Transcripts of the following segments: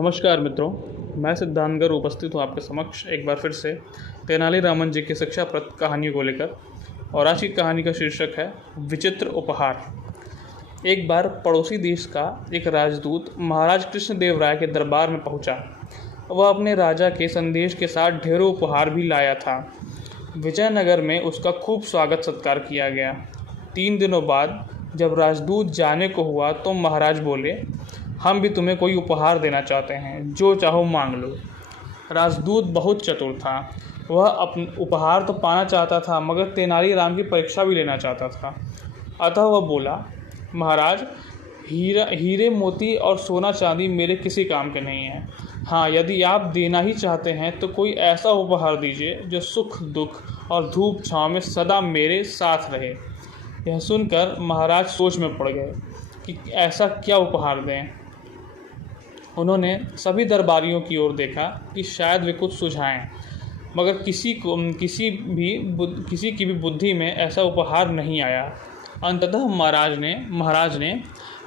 नमस्कार मित्रों, मैं सिद्धांतगढ़ उपस्थित हूँ आपके समक्ष एक बार फिर से तेनाली रामन जी की शिक्षाप्रद कहानियों को लेकर। और आज की कहानी का शीर्षक है विचित्र उपहार। एक बार पड़ोसी देश का एक राजदूत महाराज कृष्णदेव राय के दरबार में पहुंचा। वह अपने राजा के संदेश के साथ ढेरों उपहार भी लाया था। विजयनगर में उसका खूब स्वागत सत्कार किया गया। 3 दिनों बाद जब राजदूत जाने को हुआ तो महाराज बोले, हम भी तुम्हें कोई उपहार देना चाहते हैं, जो चाहो मांग लो। राजदूत बहुत चतुर था। वह उपहार तो पाना चाहता था, मगर तेनालीराम की परीक्षा भी लेना चाहता था। अतः वह बोला, महाराज, हीरे मोती और सोना चांदी मेरे किसी काम के नहीं हैं। हाँ, यदि आप देना ही चाहते हैं तो कोई ऐसा उपहार दीजिए जो सुख दुख और धूप छाँव में सदा मेरे साथ रहे। यह सुनकर महाराज सोच में पड़ गए कि ऐसा क्या उपहार दें। उन्होंने सभी दरबारियों की ओर देखा कि शायद वे कुछ सुझाएं, मगर किसी की भी बुद्धि में ऐसा उपहार नहीं आया। अंततः महाराज ने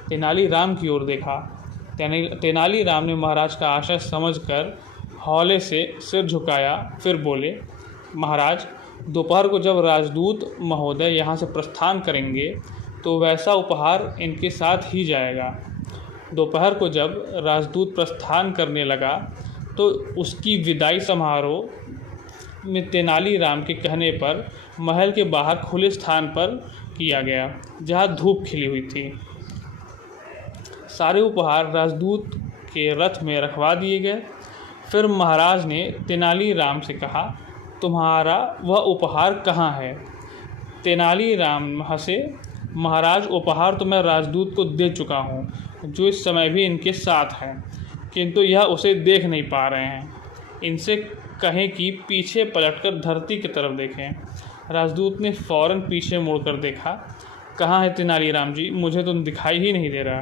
तेनालीराम की ओर देखा। तेनालीराम ने महाराज का आशय समझकर हौले से सिर झुकाया, फिर बोले, महाराज, दोपहर को जब राजदूत महोदय यहाँ से प्रस्थान करेंगे तो वैसा उपहार इनके साथ ही जाएगा। दोपहर को जब राजदूत प्रस्थान करने लगा तो उसकी विदाई समारोह में तेनालीराम के कहने पर महल के बाहर खुले स्थान पर किया गया, जहाँ धूप खिली हुई थी। सारे उपहार राजदूत के रथ में रखवा दिए गए। फिर महाराज ने तेनालीराम से कहा, तुम्हारा वह उपहार कहाँ है? तेनालीराम हंसे, महाराज, उपहार तो मैं राजदूत को दे चुका हूँ, जो इस समय भी इनके साथ है, किंतु यह उसे देख नहीं पा रहे हैं। इनसे कहें कि पीछे पलटकर धरती की तरफ देखें। राजदूत ने फौरन पीछे मुड़कर देखा। कहाँ है तेनालीराम जी? मुझे तो दिखाई ही नहीं दे रहा।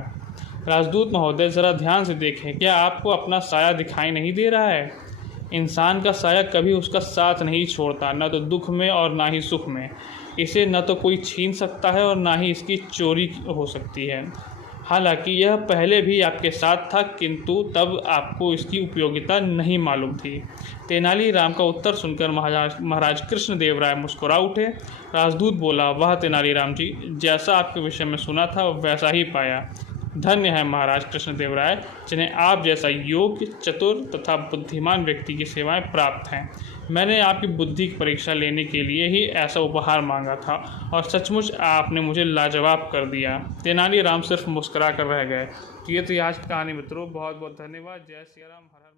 राजदूत महोदय, ज़रा ध्यान से देखें, क्या आपको अपना साया दिखाई नहीं दे रहा है? इंसान का साया कभी उसका साथ नहीं छोड़ता, न तो दुख में और ना ही सुख में। इसे न तो कोई छीन सकता है और ना ही इसकी चोरी हो सकती है। हालांकि यह पहले भी आपके साथ था, किंतु तब आपको इसकी उपयोगिता नहीं मालूम थी। तेनालीराम का उत्तर सुनकर महाराज कृष्णदेव राय मुस्कुरा उठे। राजदूत बोला, वाह तेनालीराम जी, जैसा आपके विषय में सुना था वैसा ही पाया। धन्य है महाराज कृष्णदेव राय, जिन्हें आप जैसा योग्य, चतुर तथा बुद्धिमान व्यक्ति की सेवाएं प्राप्त हैं। मैंने आपकी बुद्धि की परीक्षा लेने के लिए ही ऐसा उपहार मांगा था, और सचमुच आपने मुझे लाजवाब कर दिया। तेनालीराम सिर्फ मुस्कुरा कर रह गए। तो ये आज की कहानी मित्रों। बहुत बहुत धन्यवाद। जय सिया राम। हर हर